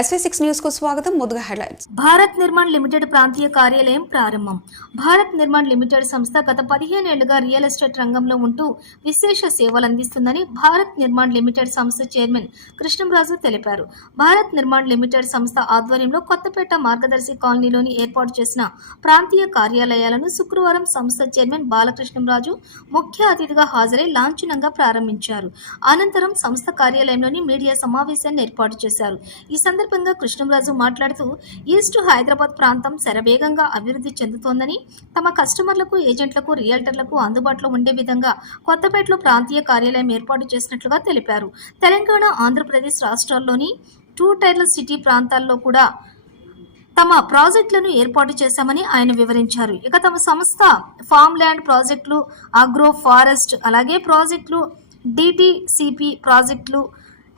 SV6 news కు స్వాగతం. ముందుగా హెడ్లైన్స్. భారత్ నిర్మాణ్ లిమిటెడ్ ప్రాంతీయ కార్యాలయం ప్రారంభం. భారత్ నిర్మాణ్ లిమిటెడ్ సంస్థ గత 15 ఏళ్లుగా రియల్ ఎస్టేట్ రంగంలో ఉంటూ విశేష సేవలు అందిస్తుందని భారత్ నిర్మాణ్ లిమిటెడ్ సంస్థ చైర్మన్ కృష్ణంరాజు తెలిపారు. భారత్ నిర్మాణ్ లిమిటెడ్ సంస్థ ఆధ్వర్యంలో కొత్తపేట మార్గదర్శి కాలనీలోని ఏర్పాటు చేసిన ప్రాంతీయ కార్యాలయాలను శుక్రవారం సంస్థ చైర్మన్ బాలకృష్ణంరాజు ముఖ్య అతిథిగా హాజరై లాంఛనంగా ప్రారంభించారు. అనంతరం సంస్థ కార్యాలయంలోని మీడియా సమావేశాన్ని ఏర్పాటు చేశారు. ఈ సందర్భంగా కృష్ణంరాజు మాట్లాడుతూ ఈస్ట్ హైదరాబాద్ ప్రాంతం శరవేగంగా అభివృద్ధి చెందుతోందని, తమ కస్టమర్లకు, ఏజెంట్లకు, రియల్టర్లకు అందుబాటులో ఉండే విధంగా కొత్తపేటలో ప్రాంతీయ కార్యాలయం ఏర్పాటు చేసినట్లుగా తెలిపారు. తెలంగాణ, ఆంధ్రప్రదేశ్ రాష్ట్రాల్లోని 2 టైర్ల సిటీ ప్రాంతాల్లో కూడా తమ ప్రాజెక్టులను ఏర్పాటు చేశామని ఆయన వివరించారు. ఇక తమ సంస్థ ఫామ్ ల్యాండ్ ప్రాజెక్టులు, అగ్రో ఫారెస్ట్, అలాగే ప్రాజెక్టులు, డిటిసిపి ప్రాజెక్టులు,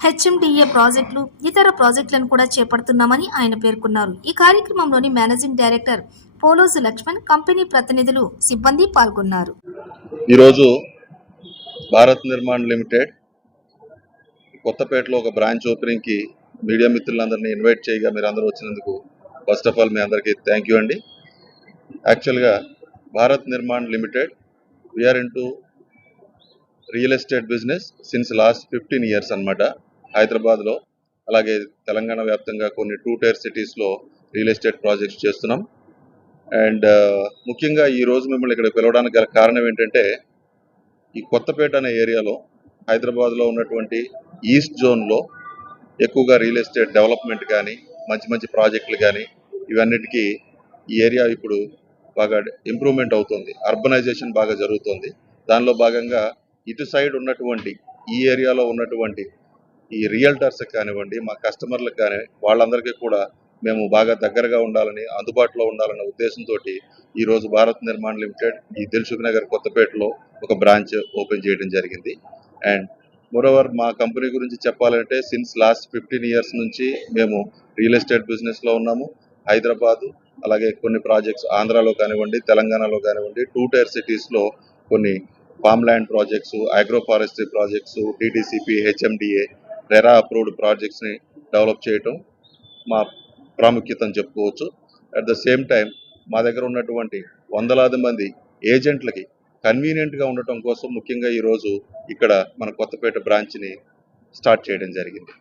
హెచ్ఎండిఏ ప్రాజెక్టులు, ఇతర ప్రాజెక్టులను కూడా చేపడుతున్నామని ఆయన పేర్కొన్నారు. ఈ కార్యక్రమంలోని managing director Poloju Laxman, company ప్రతినిధులు, సిబ్బంది పాల్గొన్నారు. ఈరోజు భారత్ నిర్మాణ్ లిమిటెడ్ కొత్తపేటలో ఒక బ్రాంచ్ ఓపెనింగ్ కి మీడియా మిత్రులందరినీ ఇన్వైట్ చేయగా మీరు అందరూ వచ్చినందుకు ఫస్ట్ ఆఫ్ ఆల్ మీ అందరికీ థ్యాంక్ యూ అండి. యాక్చువల్గా Bharat Nirman limited we are into real estate business since last 15 years అన్నమాట. హైదరాబాద్లో అలాగే తెలంగాణ వ్యాప్తంగా కొన్ని 2 టైర్ సిటీస్లో రియల్ ఎస్టేట్ ప్రాజెక్ట్స్ చేస్తున్నాం. అండ్ ముఖ్యంగా ఈరోజు మిమ్మల్ని ఇక్కడ పిలవడానికి గల కారణం ఏంటంటే, ఈ కొత్తపేట అనే ఏరియాలో హైదరాబాద్లో ఉన్నటువంటి ఈస్ట్ జోన్లో ఎక్కువగా రియల్ ఎస్టేట్ డెవలప్మెంట్ కానీ, మంచి మంచి ప్రాజెక్టులు కానీ, ఇవన్నిటికీ ఈ ఏరియా ఇప్పుడు బాగా ఇంప్రూవ్మెంట్ అవుతుంది. అర్బనైజేషన్ బాగా జరుగుతుంది. దానిలో భాగంగా ఇటు సైడ్ ఉన్నటువంటి ఈ ఏరియాలో ఉన్నటువంటి ఈ రియల్టర్స్ కానివ్వండి, మా కస్టమర్లకు కానీ, వాళ్ళందరికీ కూడా మేము బాగా దగ్గరగా ఉండాలని, అందుబాటులో ఉండాలనే ఉద్దేశంతో ఈరోజు భారత్ నిర్మాణ్ లిమిటెడ్ ఈ దిల్సుఖ్ నగర్ కొత్తపేటలో ఒక బ్రాంచ్ ఓపెన్ చేయడం జరిగింది. అండ్ మోరోవర్ మా కంపెనీ గురించి చెప్పాలంటే సిన్స్ లాస్ట్ 15 years నుంచి మేము రియల్ ఎస్టేట్ బిజినెస్లో ఉన్నాము. హైదరాబాదు అలాగే కొన్ని ప్రాజెక్ట్స్ ఆంధ్రాలో కానివ్వండి, తెలంగాణలో కానివ్వండి, 2 టైర్ సిటీస్లో కొన్ని farm land projects, agro forestry projects, DTCP, HMDA, RERA approved ప్రాజెక్ట్స్ని డెవలప్ చేయటం మా ప్రాముఖ్యత అని చెప్పుకోవచ్చు. అట్ ద సేమ్ టైం మా దగ్గర ఉన్నటువంటి వందలాది మంది ఏజెంట్లకి కన్వీనియంట్గా ఉండటం కోసం ముఖ్యంగా ఈరోజు ఇక్కడ మన కొత్తపేట బ్రాంచ్ని స్టార్ట్ చేయడం జరిగింది.